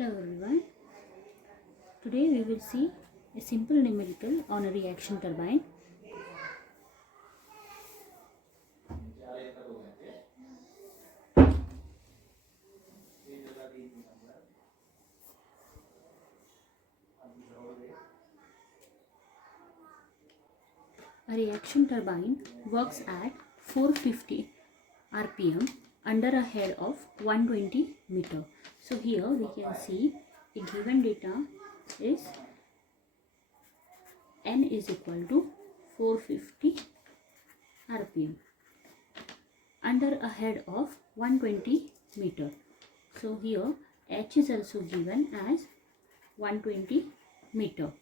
Hello everyone. Today we will see a simple numerical on a reaction turbine. A reaction turbine works at 450 rpm under a head of 120 meter. So here we can see a given data is n is equal to 450 rpm under a head of 120 meter. So here h is also given as 120 meter.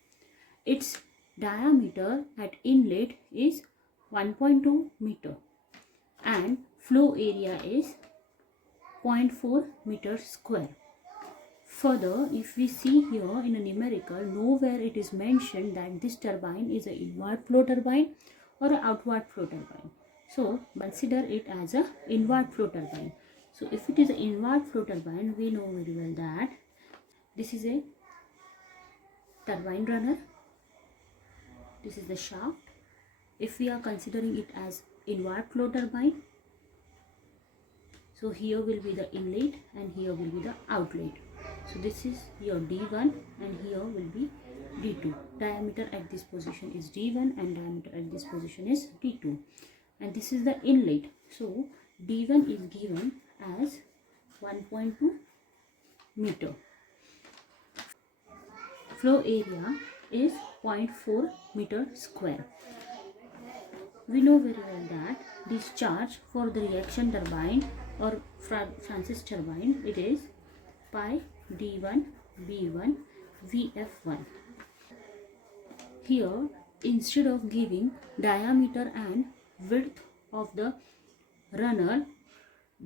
Its diameter at inlet is 1.2 meter and flow area is 0.4 meter square. Further, if we see here in a numerical, nowhere it is mentioned that this turbine is an inward flow turbine or an outward flow turbine. So consider it as an inward flow turbine. So if it is an inward flow turbine, we know very well that this is a turbine runner. This is the shaft. If we are considering it as inward flow turbine, so here will be the inlet and here will be the outlet. So this is your D1 and here will be D2. Diameter at this position is D1 and diameter at this position is D2. And this is the inlet. So D1 is given as 1.2 meter. Flow area is 0.4 meter square. We know very well that discharge for the reaction turbine or Francis turbine, it is pi d1 b1 vf1. Here, instead of giving diameter and width of the runner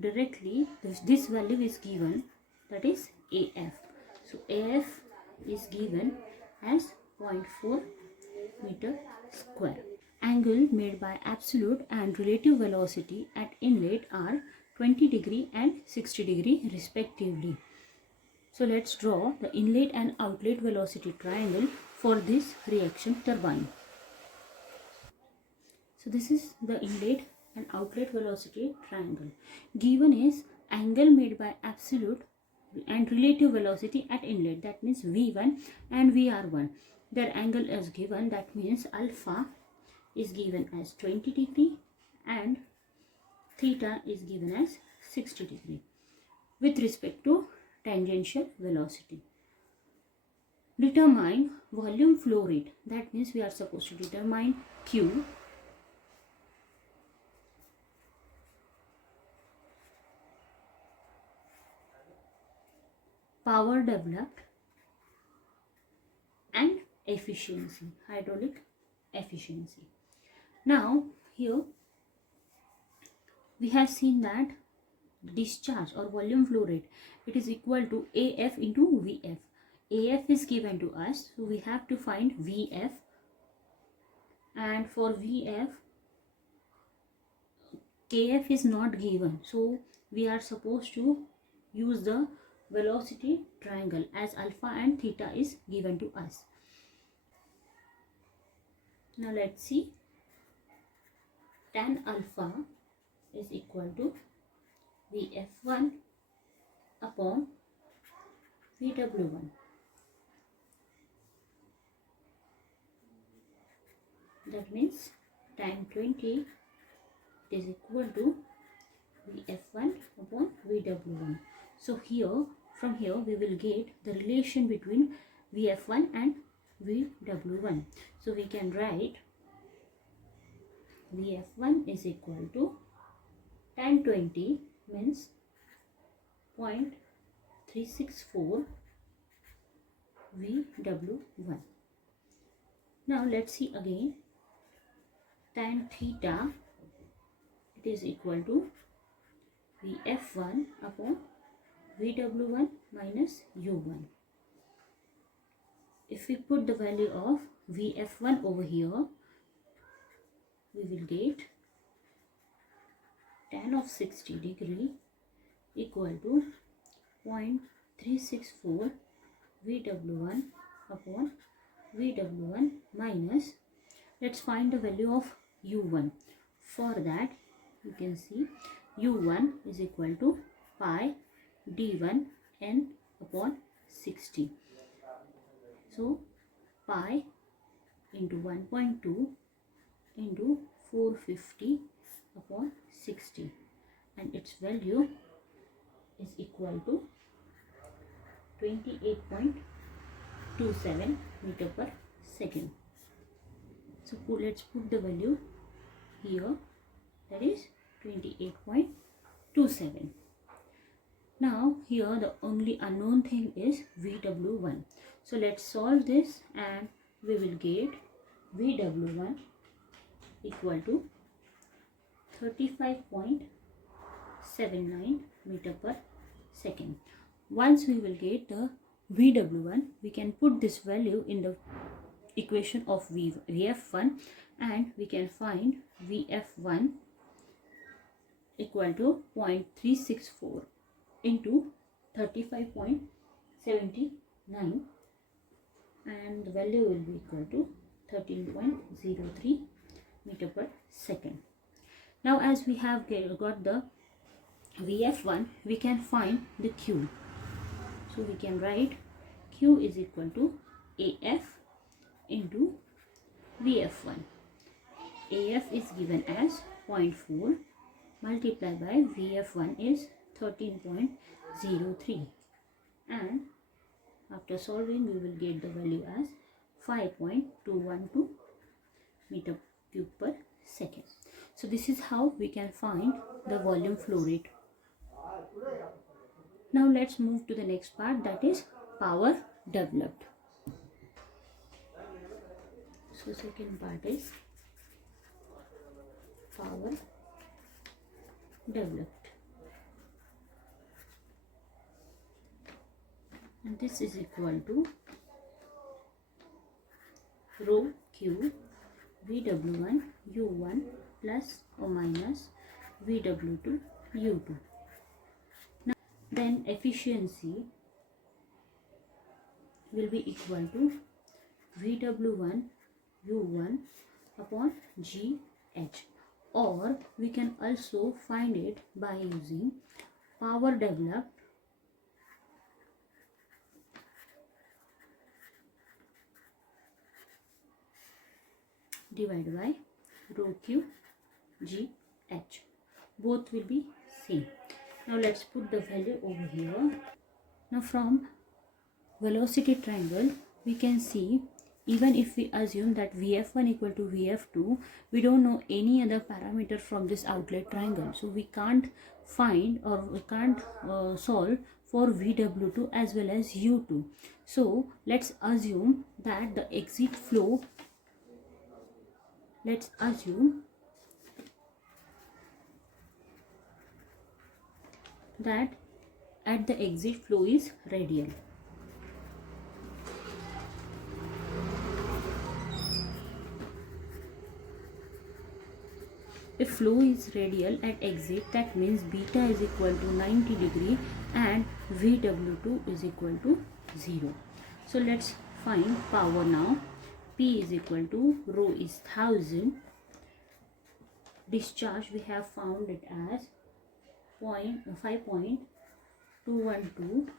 directly, this value is given, that is AF. So AF is given as 0.4 meter square. Angle made by absolute and relative velocity at inlet are 20 degree and 60 degree respectively. So let's draw the inlet and outlet velocity triangle for this reaction turbine. So this is the inlet and outlet velocity triangle. Given is angle made by absolute and relative velocity at inlet, that means V1 and VR1. Their angle is given, that means alpha is given as 20 degree and theta is given as 60 degree with respect to tangential velocity. Determine volume flow rate, that means we are supposed to determine Q, power developed, and efficiency, hydraulic efficiency. Now here we have seen that discharge or volume flow rate, it is equal to AF into VF. AF is given to us, so we have to find VF, and for VF KF is not given, so we are supposed to use the velocity triangle as alpha and theta is given to us. Now let's see. Tan alpha is equal to Vf1 upon Vw1. That means tan 20 is equal to Vf1 upon Vw1. So here, from here we will get the relation between Vf1 and Vw1. So we can write Vf1 is equal to tan 20 means 0.364 Vw1. Now let's see again. Tan theta, it is equal to Vf1 upon Vw1 minus u1. If we put the value of Vf1 over here, we will get tan of 60 degree equal to 364 VW1 upon VW1 minus, let's find the value of U1. For that, you can see U1 is equal to pi D1 N upon 60. So pi into 1.2 into 450 upon 60, and its value is equal to 28.27 meter per second. So let's put the value here, that is 28.27. Now here the only unknown thing is VW1. So let's solve this and we will get VW1 equal to 35.79 meter per second. Once we will get the VW1, we can put this value in the equation of VF1 and we can find VF1 equal to 0.364 into 35.79, and the value will be equal to 13.03 meter per second. Now as we have got the VF1, we can find the Q. So we can write Q is equal to AF into VF1. AF is given as 0.4 multiplied by VF1 is 13.03, and after solving we will get the value as 5.212 meter cube per second. So this is how we can find the volume flow rate. Now let's move to the next part, that is power developed. So second part is power developed, and this is equal to rho Q VW1 U1 plus or minus VW2 U2. Now then efficiency will be equal to VW1 U1 upon GH, or we can also find it by using power developed divided by rho Q GH. Both will be same. Now let's put the value over here. Now from velocity triangle we can see, even if we assume that VF1 equal to VF2, we don't know any other parameter from this outlet triangle, so we can't find or we can't solve for VW2 as well as U2. So let's assume that the exit flow, let's assume that at the exit flow is radial. If flow is radial at exit, that means beta is equal to 90 degree and VW2 is equal to 0. So let's find power now. P is equal to rho is 1000. Discharge we have found it as 5.212.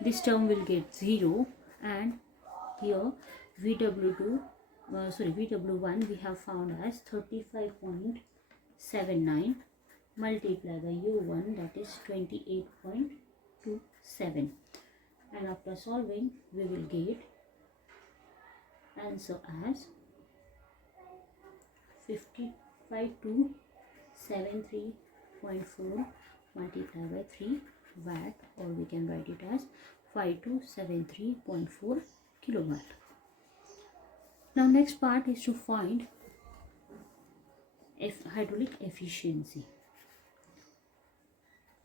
This term will get 0, and here VW1 we have found as 35.79 multiplied by U1, that is 28.27, and after solving we will get answer as 5273.4 multiplied by 3 watt, or we can write it as 5273.4 kilowatt. Now next part is to find hydraulic efficiency.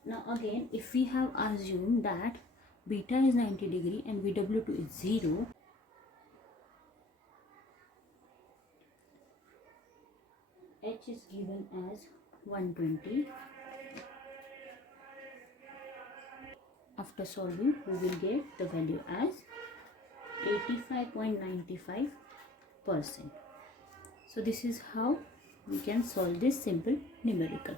Now again, if we have assumed that beta is 90 degree and VW2 is 0, H is given as 120 after solving we will get the value as 85.95%. So this is how we can solve this simple numerical.